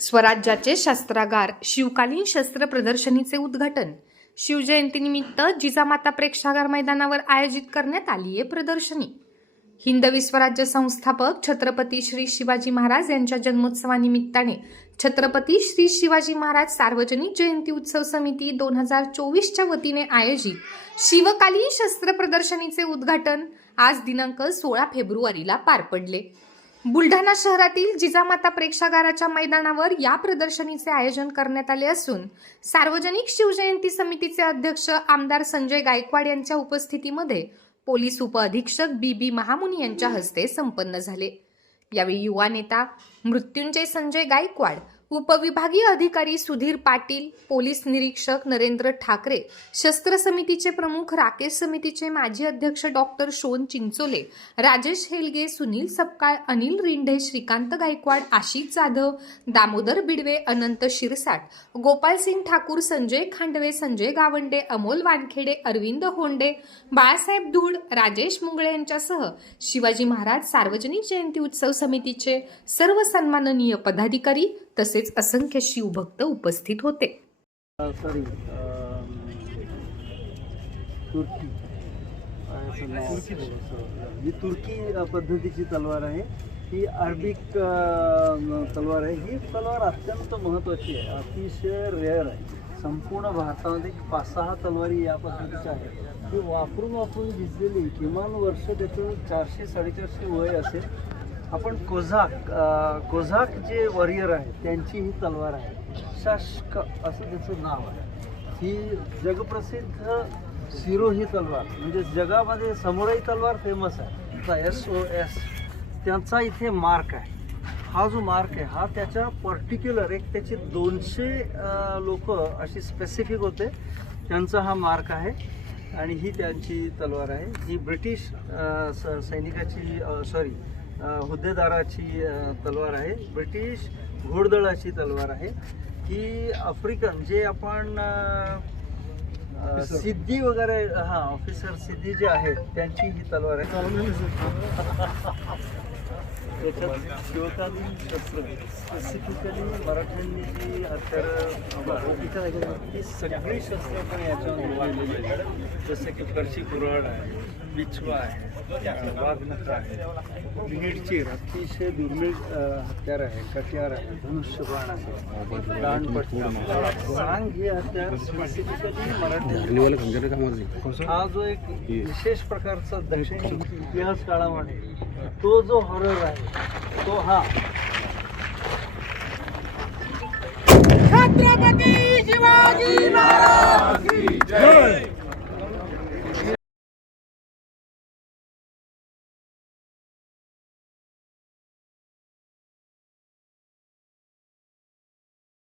स्वराज्याचे शस्त्रागार शिवकालीन शस्त्र प्रदर्शनीचे उद्घाटन. शिवजयंतीनिमित्त जिजामाता प्रेक्षागार मैदानावर आयोजित करण्यात आली आहे प्रदर्शनी. हिंदवी स्वराज्य संस्थापक छत्रपती श्री शिवाजी महाराज यांच्या जन्मोत्सवानिमित्ताने छत्रपती श्री शिवाजी महाराज सार्वजनिक जयंती उत्सव समिती दोन हजार चोवीसच्या वतीने आयोजित शिवकालीन शस्त्र प्रदर्शनीचे उद्घाटन आज दिनांक सोळा फेब्रुवारीला पार पडले. बुलढाणा शहरातील जिजामाता प्रेक्षागाराच्या मैदानावर या प्रदर्शनीचे आयोजन करण्यात आले असून सार्वजनिक शिवजयंती समितीचे अध्यक्ष आमदार संजय गायकवाड यांच्या उपस्थितीमध्ये पोलीस उपअधीक्षक बी बी महामुनी यांच्या हस्ते संपन्न झाले. यावेळी युवा नेता मृत्युंजय संजय गायकवाड उपविभागीय अधिकारी सुधीर पाटील पोलीस निरीक्षक नरेंद्र ठाकरे शस्त्र समितीचे प्रमुख राकेश समितीचे माजी अध्यक्ष डॉक्टर शोन चिंचोले राजेश हेलगे सुनील सपकाळ अनिल रिंढे श्रीकांत गायकवाड आशिष जाधव दामोदर बिडवे अनंत शिरसाट गोपालसिंग ठाकूर संजय खांडवे संजय गावंडे अमोल वानखेडे अरविंद होंडे बाळासाहेब धूड राजेश मुंगळे यांच्यासह शिवाजी महाराज सार्वजनिक जयंती उत्सव समितीचे सर्व सन्माननीय पदाधिकारी तसेच असंख्य शिवभक्त उपस्थित होते. सॉरी तुर्की. ही तुर्की अ, पद्धतीची तलवार आहे. ही अरबिक तलवार आहे. ही तलवार अत्यंत महत्त्वाची आहे. अतिशय रेअर आहे. संपूर्ण भारतामध्ये पाच सहा तलवारी या पद्धतीच्या आहेत. ही वापरून वापरून भिजलेली किमान वर्ष त्याचं चारशे साडेचारशे वय असेल. आपण कोझाक कोझाक जे वॉरियर आहेत त्यांची ही तलवार आहे. शाश्क असं त्याचं नाव आहे. ही जगप्रसिद्ध सिरो ही तलवार म्हणजे जगामध्ये समुराई तलवार फेमस आहे. एस ओ एस त्यांचा इथे मार्क आहे. हा जो मार्क आहे हा त्याच्या पर्टिक्युलर एक त्याचे दोनशे लोक अशी स्पेसिफिक होते. त्यांचा हा मार्क आहे. आणि ही त्यांची तलवार आहे. ही ब्रिटिश स- सैनिकाची सॉरी हुद्देदाराची तलवार आहे. ब्रिटिश घोडदळाची तलवार आहे. ही आफ्रिकन जे आपण सिद्धी वगैरे हा ऑफिसर सिद्धी जे आहेत त्यांची ही तलवार आहे. त्याच्यात शिवकालीन शस्त्र. स्पेसिफिकली मराठ्यांनी जी हत्यारं ती सगळी शस्त्र आपण याच्यावर आहेत. जसं की कुऱ्हाड आहे बिछवा आहे वाघनखा आहे. भिडचीर अतिशय दुर्मिळ हत्यार आहे कट्यार आहे धनुष्यबाण आहे. दांडपट्टी सांग हे हत्यार स्पेसिफिकली मराठी. हा जो एक विशेष प्रकारचा दक्षिण इतिहास काळामध्ये तो जो हॉरर आहे तो हा. छत्रपती शिवाजी महाराज!